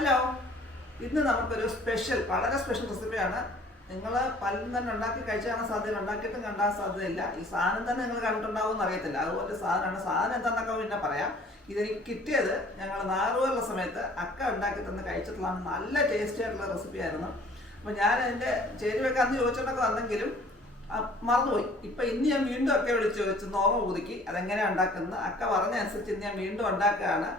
Hello. ഇന്ന് നമുക്കൊരു special വളരെ സ്പെഷ്യൽ റെസിപ്പിയാണ്. നിങ്ങൾ പലരും തന്നെ ഉണ്ടാക്കി കഴിച്ചാണ് സാധ്യത ഉണ്ടാക്കിയിട്ടും കണ്ടാൻ സാധ്യതയില്ല. ഈ സാധനം തന്നെ നിങ്ങൾ കണ്ടിട്ടുണ്ടാവും എന്ന് അറിയത്തില്ല. അതുപോലെ സാധനമാണ്. സാധനം എന്താണെന്നൊക്കെ പിന്നെ പറയാം. ഇതെനിക്ക് കിട്ടിയത് ഞങ്ങൾ നാറുകളുടെ സമയത്ത് അക്ക ഉണ്ടാക്കി തന്ന് കഴിച്ചിട്ടുള്ളതാണ് നല്ല ടേസ്റ്റി ആയിട്ടുള്ള റെസിപ്പി ആയിരുന്നു. അപ്പോൾ ഞാൻ അതിന്റെ ചേരുവയൊക്കെ അന്ന് ചോദിച്ചിട്ടൊക്കെ വന്നെങ്കിലും മറന്നുപോയി. ഇപ്പം ഇന്ന് ഞാൻ വീണ്ടും ഒക്കെ വിളിച്ച് ചോദിച്ചു നോർമ്മ പുതുക്കി അതെങ്ങനെയാണ് ഉണ്ടാക്കുന്നത്? അക്ക പറഞ്ഞ അനുസരിച്ച് ഇന്ന് ഞാൻ വീണ്ടും ഉണ്ടാക്കുകയാണ്.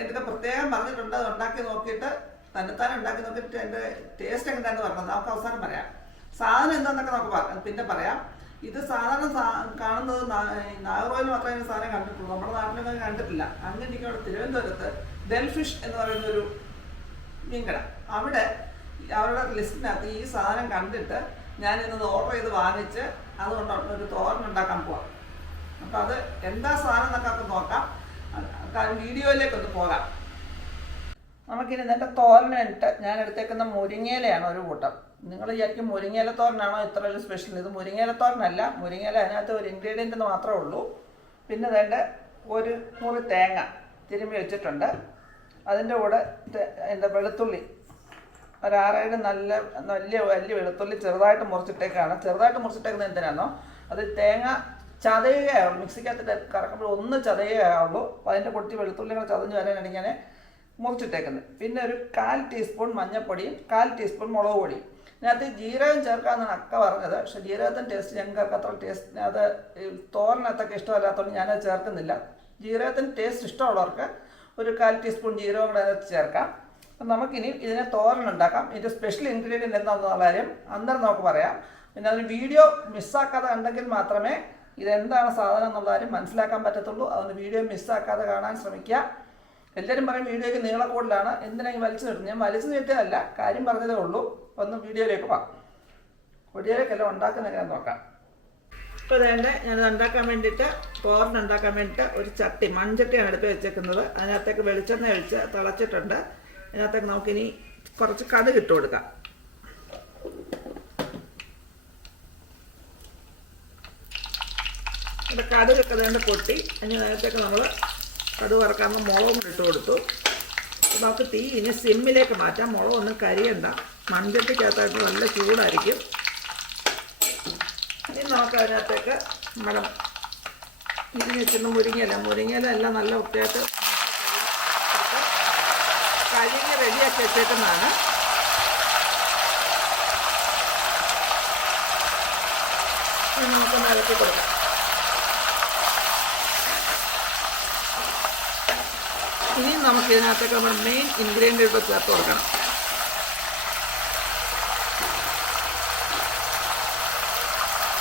എന്തൊക്കെ പ്രത്യേകം പറഞ്ഞിട്ടുണ്ട്. അത് ഉണ്ടാക്കി നോക്കിയിട്ട് തന്നെത്താനെ ഉണ്ടാക്കി നോക്കിയിട്ട് എന്റെ ടേസ്റ്റ് എങ്ങനെയാണെന്ന് പറഞ്ഞത് നമുക്ക് അവസാനം പറയാം. സാധനം എന്താണെന്നൊക്കെ നമുക്ക് പറയാം പിന്നെ പറയാം. ഇത് സാധാരണ കാണുന്നത് നാഗർകോയിൽ മാത്രമേ ഈ സാധനം കണ്ടിട്ടുള്ളൂ. നമ്മുടെ നാട്ടിലൊന്നും കണ്ടിട്ടില്ല. അങ്ങനെ എനിക്ക് അവിടെ തിരുവനന്തപുരത്ത് ഡെൽഫിഷ് എന്ന് പറയുന്ന ഒരു മീൻകട. അവിടെ അവരുടെ ലിസ്റ്റിനകത്ത് ഈ സാധനം കണ്ടിട്ട് ഞാൻ ഇന്നത് ഓർഡർ ചെയ്ത് വാങ്ങിച്ച് അതുകൊണ്ട് ഒരു തോരൻ ഉണ്ടാക്കാൻ പോവാം. അപ്പം അത് എന്താ സാധനം എന്നൊക്കെ നോക്കാം. കാര്യം വീഡിയോയിലേക്കൊന്ന് പോകാം. നമുക്കിനി ഇതിന്റെ തോരനായിട്ട് ഞാൻ എടുത്തേക്കുന്ന മുരിങ്ങയിലയാണ് ഒരു കൂട്ടം. നിങ്ങൾ വിചാരിക്കും മുരിങ്ങയില തോരനാണോ ഇത്ര ഒരു സ്പെഷ്യൽ ഇത് മുരിങ്ങയില തോരനല്ല. മുരിങ്ങയില അതിനകത്ത് ഒരു ഇൻഗ്രീഡിയന്റ് മാത്രമേ ഉള്ളൂ. പിന്നെ വേണ്ട ഒരു മുറി തേങ്ങ തിരുമ്മി വെച്ചിട്ടുണ്ട്. അതിന്റെ കൂടെ എന്താ വെളുത്തുള്ളി. ഒരാറേഴ് നല്ല വലിയ വലിയ വെളുത്തുള്ളി ചെറുതായിട്ട് മുറിച്ചിട്ടേക്കാണ്. ചെറുതായിട്ട് മുറിച്ചിട്ടേക്കുന്നത് എന്തിനാണോ അത് തേങ്ങ ചതയുകയുള്ളൂ മിക്സിക്കകത്ത് കറക്കുമ്പോൾ ഒന്ന് ചതയുകയുള്ളൂ അതിന്റെ പൊട്ടി വെളുത്തുള്ളികൾ ചതഞ്ഞ് വരാനാണ് ഞാൻ മുറിച്ചിട്ടേക്കുന്നത്. പിന്നെ ഒരു കാൽ ടീസ്പൂൺ മഞ്ഞൾപ്പൊടിയും കാൽ ടീസ്പൂൺ മുളക് പൊടിയും. ഇതിനകത്ത് ജീരകം ചേർക്കാമെന്നാണ് അക്ക പറഞ്ഞത്. പക്ഷേ ജീരകത്തിന്റെ ടേസ്റ്റ് ഞങ്ങൾക്ക് അത്ര ടേസ്റ്റ് അത് തോരനത്തൊക്കെ ഇഷ്ടമല്ലാത്തതുകൊണ്ട് ഞാനത് ചേർക്കുന്നില്ല. ജീരകത്തിന്റെ ടേസ്റ്റ് ഇഷ്ടമുള്ളവർക്ക് ഒരു കാൽ ടീസ്പൂൺ ജീരകം കൂടെ അതിനകത്ത് ചേർക്കാം. നമുക്കിനി ഇതിനെ തോരൻ ഉണ്ടാക്കാം. ഇതിന്റെ സ്പെഷ്യൽ ഇൻഗ്രീഡിയന്റ് എന്താണെന്നുള്ള കാര്യം അന്നേരം നമുക്ക് പറയാം. പിന്നെ അതിന് വീഡിയോ മിസ്സാക്കാതെ കണ്ടെങ്കിൽ മാത്രമേ ഇതെന്താണ് സാധനം എന്നുള്ള കാര്യം മനസ്സിലാക്കാൻ പറ്റത്തുള്ളൂ. അതുകൊണ്ട് വീഡിയോ മിസ്സാക്കാതെ കാണാൻ ശ്രമിക്കുക. എല്ലാവരും പറയും വീഡിയോയ്ക്ക് നീളക്കൂടലാണ് എന്തിനാണ് വലിച്ചു നീട്ടുന്നത്? ഞാൻ വലിച്ചു നീട്ടിയതല്ല. കാര്യം പറഞ്ഞതേ ഉള്ളൂ. ഒന്ന് വീഡിയോയിലേക്ക് പോകാം വീഡിയോയിലേക്കെല്ലാം ഞാൻ നോക്കാം. ഇപ്പോൾ വേണ്ട ഞാനത് ഉണ്ടാക്കാൻ വേണ്ടിയിട്ട് തോരൻ ഉണ്ടാക്കാൻ വേണ്ടിയിട്ട് ഒരു ചട്ടി മൺചട്ടിയാണ് എടുത്ത് വെച്ചേക്കുന്നത്. അതിനകത്തേക്ക് വെളിച്ചെണ്ണ ഒഴിച്ച് തിളച്ചിട്ടുണ്ട്. അതിനകത്തേക്ക് നമുക്കിനി കുറച്ച് കടുക് ഇട്ട് കൊടുക്കാം. ഇവിടെ കടുകൊക്കെ വേണ്ട പൊട്ടി അതിന് നേരത്തേക്ക് നമ്മൾ കടുക് വറക്കാകുമ്പോൾ മുളകും ഇട്ട് കൊടുത്തു. നമുക്ക് തീ ഇനി സിമ്മിലേക്ക് മാറ്റാം. മുളകൊന്നും കരിയണ്ട. മൺചട്ടിക്കകത്തായിട്ട് നല്ല ചൂടായിരിക്കും. ഇനി നമുക്ക് അതിനകത്തേക്ക് നമ്മുടെ ഇരിഞ്ഞ് വെച്ചിരുന്ന മുരിങ്ങയില മുരിങ്ങയില എല്ലാം നല്ല വൃത്തിയായിട്ട് കരിഞ്ഞ് റെഡിയാക്കി വെച്ചേക്കുന്നതാണ്. നമുക്ക് നിരത്തി കൊടുക്കാം. ഇനി നമുക്ക് ഇതിനകത്തേക്ക് നമ്മൾ മെയിൻ ഇൻഗ്രീഡിയന്റ് ഇപ്പോൾ ചേർത്ത് കൊടുക്കണം.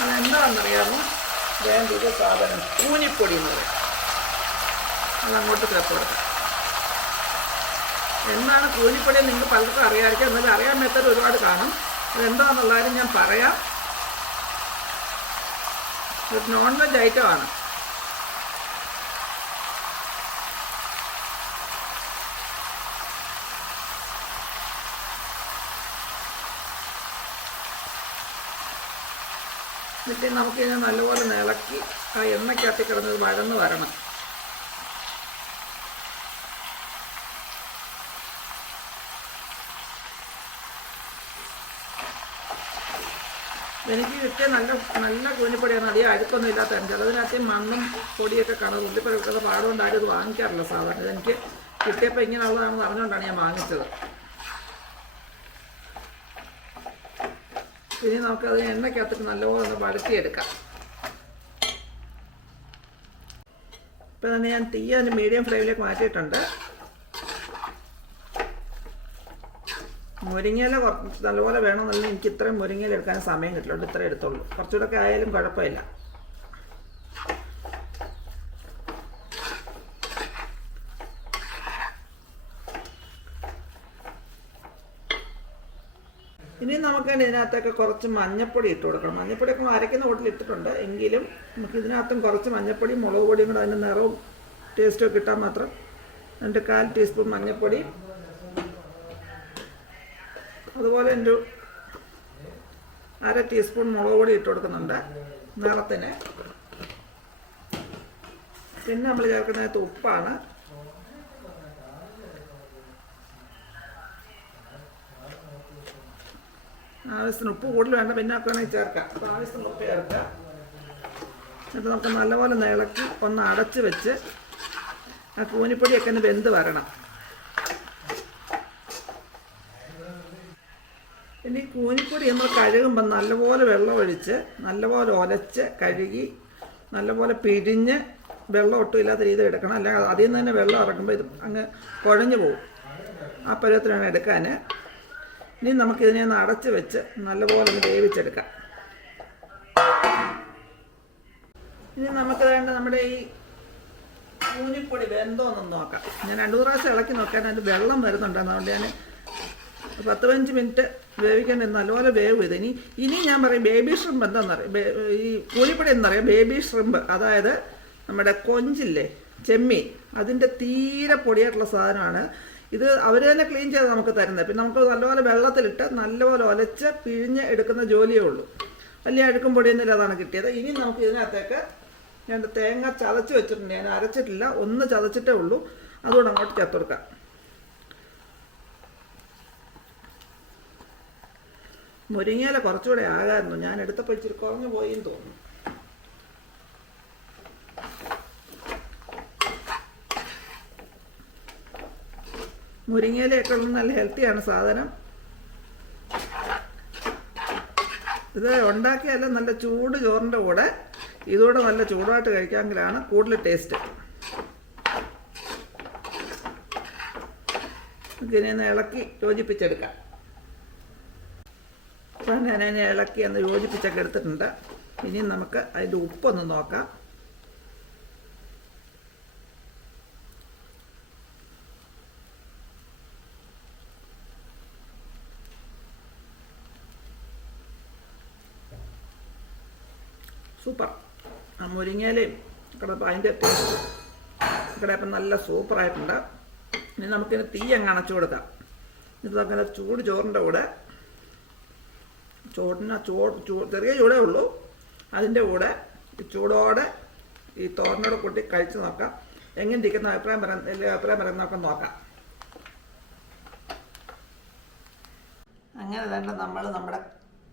അതെന്താണെന്നറിയാമോ വേണ്ട ഇത് സാധനം കൂനിപ്പൊടി എന്ന് പറയും. അതങ്ങോട്ട് ചേർത്ത് കൊടുക്കാം. എന്താണ് കൂലിപ്പൊടി നിങ്ങൾക്ക് പലർക്കും അറിയാമായിരിക്കും എന്നാലും അറിയാൻ മെത്തേഡ് ഒരുപാട് കാണും. അതെന്താണെന്നുള്ള ഞാൻ പറയാം. ഒരു നോൺ വെജ് ഐറ്റമാണ് എന്നിട്ട് നമുക്ക് ഇതിനെ നല്ലപോലെ നിളക്കി ആ എണ്ണയ്ക്കകത്ത് കിടന്നത് വഴന്ന് വരണം. എനിക്ക് കിട്ടിയ നല്ല നല്ല കൂനിപ്പൊടിയാണ് അധികം അഴുക്കൊന്നും ഇല്ലാത്ത എനിക്ക് അതിനകത്ത് മണ്ണും പൊടിയൊക്കെ കാണും ഉള്ളിപ്പൊടി കിട്ടുന്ന പാടുകൊണ്ട് ആരും ഇത് വാങ്ങിക്കാറില്ല സാധാരണ. എനിക്ക് കിട്ടിയപ്പോൾ ഇങ്ങനെയുള്ളതാണെന്ന് അറിഞ്ഞുകൊണ്ടാണ് ഞാൻ വാങ്ങിച്ചത്. ഇനി നമുക്ക് അത് എണ്ണയ്ക്കകത്തിട്ട് നല്ലപോലെ ഒന്ന് വഴറ്റിയെടുക്കാം. ഇപ്പം തന്നെ ഞാൻ തീ അതിന് മീഡിയം ഫ്ലെയിമിലേക്ക് മാറ്റിയിട്ടുണ്ട്. മുരിങ്ങയില കുറച്ച് നല്ലപോലെ വേണമെന്നല്ല എനിക്ക് ഇത്രയും മുരിങ്ങയില എടുക്കാൻ സമയം കിട്ടില്ല. ഇത്രയും എടുത്തുള്ളൂ. കുറച്ചുകൂടെ ആയാലും കുഴപ്പമില്ല. ഇനി നമുക്ക് ഇതിനകത്തൊക്കെ കുറച്ച് മഞ്ഞപ്പൊടി ഇട്ട് കൊടുക്കണം. മഞ്ഞപ്പൊടിയൊക്കെ അരയ്ക്കുന്ന കൂട്ടിൽ ഇട്ടിട്ടുണ്ട്. എങ്കിലും നമുക്ക് ഇതിനകത്തും കുറച്ച് മഞ്ഞപ്പൊടി മുളക് പൊടിയും കൂടെ അതിന്റെ നിറവും ടേസ്റ്റും ഒക്കെ കിട്ടാൻ മാത്രം രണ്ട് കാൽ ടീസ്പൂൺ മഞ്ഞപ്പൊടി. അതുപോലെ എന്റെ അര ടീസ്പൂൺ മുളക് പൊടി ഇട്ട് കൊടുക്കുന്നുണ്ട് നിറത്തിന് പിന്നെ നമ്മൾ ചേർക്കുന്നതിനകത്ത് ഉപ്പാണ്. ആവശ്യത്തിന് ഉപ്പ് കൂടുതൽ വേണ്ട പിന്നെ വേണമെങ്കിൽ ചേർക്കാം. അപ്പോൾ ആവശ്യത്തിന് ഉപ്പ് ചേർക്കാം. എന്നിട്ട് നമുക്ക് നല്ലപോലെ നിളക്കി ഒന്ന് അടച്ച് വെച്ച് ആ കൂനിപ്പൊടിയൊക്കെ ഒന്ന് വെന്ത് വരണം. ഈ കൂനിപ്പൊടി നമ്മൾ കഴുകുമ്പോൾ നല്ലപോലെ വെള്ളം ഒഴിച്ച് നല്ലപോലെ ഒലച്ച് കഴുകി നല്ലപോലെ പിഴിഞ്ഞ് വെള്ളം ഒട്ടും ഇല്ലാത്ത രീതിയിൽ എടുക്കണം. അല്ലെങ്കിൽ അതിൽ നിന്ന് തന്നെ വെള്ളം ഇറക്കുമ്പോൾ ഇത് അങ്ങ് കുഴഞ്ഞു പോകും. ആ പരുവത്തിനാണ് എടുക്കാൻ ഇനി നമുക്കിതിനെ ഒന്ന് അടച്ച് വെച്ച് നല്ലപോലെ ഒന്ന് വേവിച്ചെടുക്കാം. ഇനി നമുക്ക് വേണ്ട നമ്മുടെ ഈ കൂനിപ്പൊടി വെന്തോന്നൊന്ന് നോക്കാം. ഞാൻ രണ്ടു പ്രാവശ്യം ഇളക്കി നോക്കാൻ അതിന്റെ വെള്ളം വരുന്നുണ്ട്. അതുകൊണ്ട് ഞാൻ പത്ത് പതിനഞ്ച് മിനിറ്റ് വേവിക്കാൻ നല്ലപോലെ വേവ് ഇത് ഇനി ഇനി ഞാൻ പറയും ബേബി ഷ്രിമ്പ് എന്താണെന്നറിയാം പറയും? ഈ കൂലിപ്പൊടി എന്നറിയാം ബേബി ഷ്രിമ്പ്. അതായത് നമ്മുടെ കൊഞ്ചില്ലേ ചെമ്മീൻ. അതിന്റെ തീരെ പൊടിയായിട്ടുള്ള സാധനമാണ്. ഇത് അവർ തന്നെ ക്ലീൻ ചെയ്ത് നമുക്ക് തരുന്നത്. പിന്നെ നമുക്ക് നല്ലപോലെ വെള്ളത്തിലിട്ട് നല്ലപോലെ ഒലച്ച് പിഴിഞ്ഞ് എടുക്കുന്ന ജോലിയേ ഉള്ളൂ. വലിയ അഴുക്കും പൊടിയൊന്നുമില്ല അതാണ് കിട്ടിയത്. ഇനി നമുക്ക് ഇതിനകത്തേക്ക് ഞാൻ തേങ്ങ ചതച്ച് വെച്ചിട്ടുണ്ട്. ഞാൻ അരച്ചിട്ടില്ല ഒന്ന് ചതച്ചിട്ടേ ഉള്ളൂ. അതുകൊണ്ട് അങ്ങോട്ട് ചേർത്ത് കൊടുക്കാം. മുരിങ്ങയില കുറച്ചുകൂടെ ആകായിരുന്നു ഞാൻ എടുത്തപ്പോൾ ഇച്ചിരി കുറഞ്ഞു പോയി എന്ന് തോന്നുന്നു. മുരിങ്ങയിലയൊക്കെ ഉള്ള നല്ല ഹെൽത്തിയാണ് സാധനം. ഇത് ഉണ്ടാക്കിയാലും നല്ല ചൂട് ചോറിന്റെ കൂടെ ഇതുകൂടെ നല്ല ചൂടായിട്ട് കഴിക്കാമെങ്കിലാണ് കൂടുതൽ ടേസ്റ്റ്. ഇതിനെ ഇളക്കി യോജിപ്പിച്ചെടുക്കാം. അപ്പം ഞാൻ ഇളക്കി ഒന്ന് യോജിപ്പിച്ചൊക്കെ എടുത്തിട്ടുണ്ട്. ഇനി നമുക്ക് അതിന്റെ ഉപ്പൊന്ന് നോക്കാം. സൂപ്പർ. ആ മുരിങ്ങയിലയും കിടപ്പം അതിന്റെ ടേസ്റ്റ് കിടപ്പം നല്ല സൂപ്പറായിട്ടുണ്ട് ഇനി നമുക്കിത് തീ അങ്ങ് അണച്ചു കൊടുക്കാം. ഇത് അങ്ങനെ ചൂട് ചോറിന്റെ കൂടെ. ചോറിന് ചോ ചെറിയ ചൂടേ ഉള്ളൂ. അതിന്റെ കൂടെ ചൂടോടെ ഈ തോരനോട് കൂട്ടി കഴിച്ച് നോക്കാം. എങ്ങനെ ഇരിക്കുന്ന അഭിപ്രായം പറയാൻ അഭിപ്രായം പറയാൻ നോക്കാം. അങ്ങനെ തന്നെ നമ്മൾ നമ്മുടെ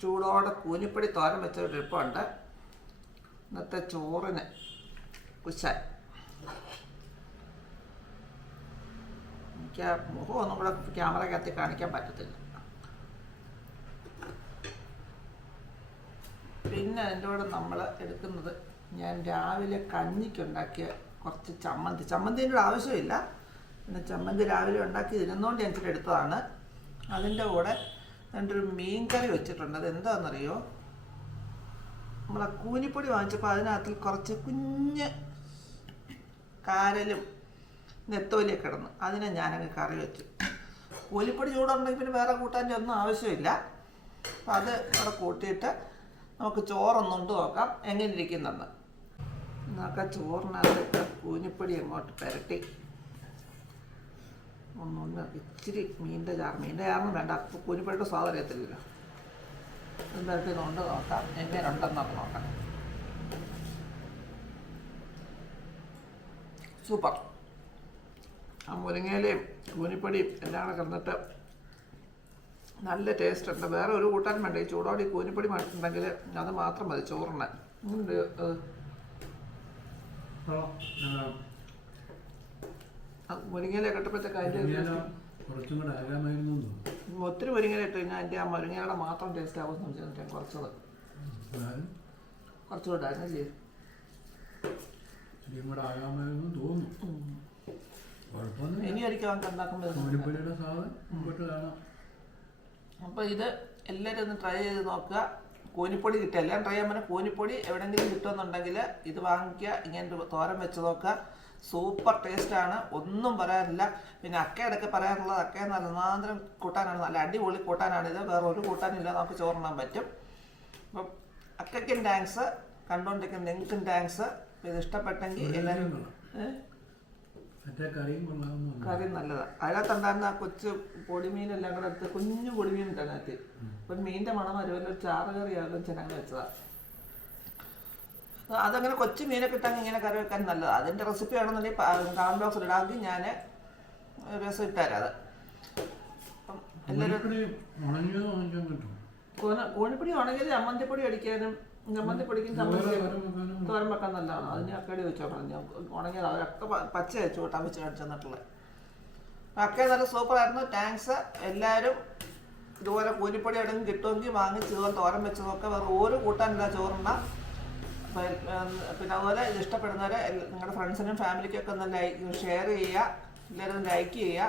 ചൂടോടെ കൂലിപ്പൊടി തോരൻ വെച്ച ഒരു ട്രിപ്പുണ്ട് ഇന്നത്തെ ചോറിന് കുശാൻ എനിക്ക് ആ മുഖം ഒന്നും കൂടെ കാണിക്കാൻ പറ്റത്തില്ല. പിന്നെ അതിന്റെ കൂടെ നമ്മൾ എടുക്കുന്നത് ഞാൻ രാവിലെ കഞ്ഞിക്കുണ്ടാക്കിയ കുറച്ച് ചമ്മന്തി. ചമ്മന്തിന്റെ ഒരു ആവശ്യമില്ല. പിന്നെ ചമ്മന്തി രാവിലെ ഉണ്ടാക്കി ഇരുന്നുകൊണ്ട് ഞാൻ ഇച്ചിരി എടുത്തതാണ്. അതിന്റെ കൂടെ എന്റെ ഒരു മീൻ കറി വെച്ചിട്ടുണ്ട്. അത് എന്താണെന്നറിയോ നമ്മളെ കൂനിപ്പൊടി വാങ്ങിച്ചപ്പോൾ അതിനകത്തിൽ കുറച്ച് കുഞ്ഞ് കാരലും നെത്തോലിയൊക്കെ കിടന്നു അതിനെ ഞാനങ്ങ് കറി വെച്ചു. കൂലിപ്പൊടി ചൂടുണ്ടെങ്കിൽ പിന്നെ വേറെ കൂട്ടാന്റെ ഒന്നും ആവശ്യമില്ല. അപ്പം അത് അവിടെ കൂട്ടിയിട്ട് നമുക്ക് ചോറൊന്നുണ്ട് നോക്കാം. എങ്ങനെ ഇരിക്കുന്നെന്ന്. എന്നൊക്കെ ചോറിനകത്ത് കൂനിപ്പൊടി അങ്ങോട്ട് പുരട്ടി. ഒന്നൊന്ന് ഇച്ചിരി മീന്റെ ചാറ്. മീന്റെ ചാറിന് വേണ്ട. അപ്പോൾ കൂനിപ്പൊടിയുടെ സ്വാദ് അറിയത്തില്ലല്ലോ. കൊണ്ട് നോക്കാം. എങ്ങനെ ഉണ്ടെന്നൊക്കെ നോക്കാം. സൂപ്പർ. ആ മുരിങ്ങയിലയും കൂനിപ്പൊടിയും എല്ലാം കൂടെ കിടന്നിട്ട് നല്ല ടേസ്റ്റ് ഉണ്ട്. വേറെ ഒരു കൂട്ടാൻ വേണ്ട. ഈ ചൂടോടി കൂനിപ്പൊടി ഉണ്ടെങ്കിൽ അത് മാത്രം മതി ചോറിന്. ഉണ്ട് മുരിങ്ങയില അതിന്റെ കുറച്ചും കൂടെ ആകാമായിരുന്നു. ഒത്തിരി മുരിങ്ങ ഇട്ട് കഴിഞ്ഞാൽ അതിന്റെ ആ മുരിങ്ങയുടെ മാത്രം ടേസ്റ്റ് ആകുമെന്ന് വെച്ചിട്ട് കുറച്ചുകൂടെ. കുറച്ചുകൂടെ അങ്ങനെ ഇച്ചിരിയും കൂടെ ആകാമായിരുന്നു തോന്നുന്നു. കുഴപ്പമൊന്നുമില്ല. ഇനി ഒരിക്കൽ നമുക്ക് ഉണ്ടാക്കുമ്പോൾ സാധനം മുമ്പോട്ട് കാണാം. അപ്പോൾ ഇത് എല്ലാവരും ഒന്ന് ട്രൈ ചെയ്ത് നോക്കുക. കൂനിപ്പൊടി കിട്ടുക. എല്ലാം ട്രൈ ചെയ്യാൻ കൂനിപ്പൊടി എവിടെയെങ്കിലും കിട്ടുമെന്നുണ്ടെങ്കിൽ ഇത് വാങ്ങിക്കുക ഇങ്ങനെ തോരൻ വെച്ച് നോക്കുക. സൂപ്പർ ടേസ്റ്റാണ് ഒന്നും പറയാനില്ല. പിന്നെ അക്കയിടയ്ക്ക് പറയാനുള്ളത് അക്ക നല്ല നാന്തരം കൂട്ടാനാണ്. നല്ല അടിപൊളി കൂട്ടാനാണ് ഇത്. വേറെ ഒരു കൂട്ടാനില്ല നമുക്ക് ചോറിടാൻ പറ്റും. അപ്പം അക്കയ്ക്കും താങ്ക്സ് കണ്ടുകൊണ്ടിരിക്കുന്ന നിങ്ങൾക്കും താങ്ക്സ് ഇത് ഇഷ്ടപ്പെട്ടെങ്കിൽ എല്ലാവരും കറി നല്ലതാണ് അതിനകത്തുണ്ടായിരുന്ന ആ കൊച്ചു പൊടിമീനെല്ലാം കൂടെ എടുത്ത് കുഞ്ഞു പൊടിമീൻ ഉണ്ട് അകത്ത് ഒരു മീനിന്റെ മണം വരുമല്ലോ ഒരു ചാറ് കറി ആകും ചെനങ്ങൾ വെച്ചതാ. അതങ്ങനെ കൊച്ചു മീനെ ഇട്ടാൽ ഇങ്ങനെ കറി വെക്കാൻ നല്ലതാണ് അതിന്റെ റെസിപ്പി ആണെന്നുണ്ടെങ്കിൽ കമന്റ് ബോക്സിൽ ഇടാക്കി ഞാൻ രസം ഇട്ടുതരാം അത്. അപ്പം എല്ലാവരും കോഴിപ്പള്ളി ഉണങ്ങിയത് അമ്മന്തിപ്പൊടി ചമ്മന്തിപ്പൊടി അടിക്കാനും ചമ്മന്തിപ്പൊടിക്കും ചമ്മന്തി തോരൻ വെക്കാൻ നല്ലതാണ് അതിന് അക്കടി വെച്ചോ ഞാൻ ഉണങ്ങിയത് അവരൊക്കെ പച്ച വെച്ചു കൂട്ടാൻ വെച്ച് കാണിച്ചു തന്നിട്ടുള്ളത് ഒക്കെ നല്ല സൂപ്പറായിരുന്നു താങ്ക്സ് എല്ലാവരും ഇതുപോലെ കൂലിപ്പൊടി എവിടെയും കിട്ടുമെങ്കിൽ വാങ്ങിച്ച് ഇതുപോലെ തോരൻ വെച്ചതൊക്കെ വേറെ ഒരു കൂട്ടാനില്ല ചോറുണ്ട പിന്നെ അതുപോലെ ഇത് ഇഷ്ടപ്പെടുന്നവരെ നിങ്ങളുടെ ഫ്രണ്ട്സിനും ഫാമിലിക്കൊക്കെ ഒന്ന് ലൈക്ക് ഷെയർ ചെയ്യുക. എല്ലാവരും ലൈക്ക് ചെയ്യുക.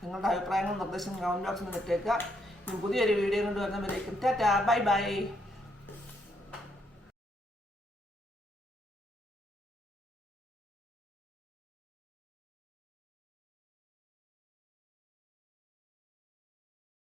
നിങ്ങളുടെ അഭിപ്രായങ്ങളും നിർദ്ദേശങ്ങളും കമന്റ് ബോക്സിൽ നിന്ന് ഇട്ടേക്കുക ഇനി പുതിയൊരു വീഡിയോ കൊണ്ട് വരുന്നവരേക്കും. Tata bye bye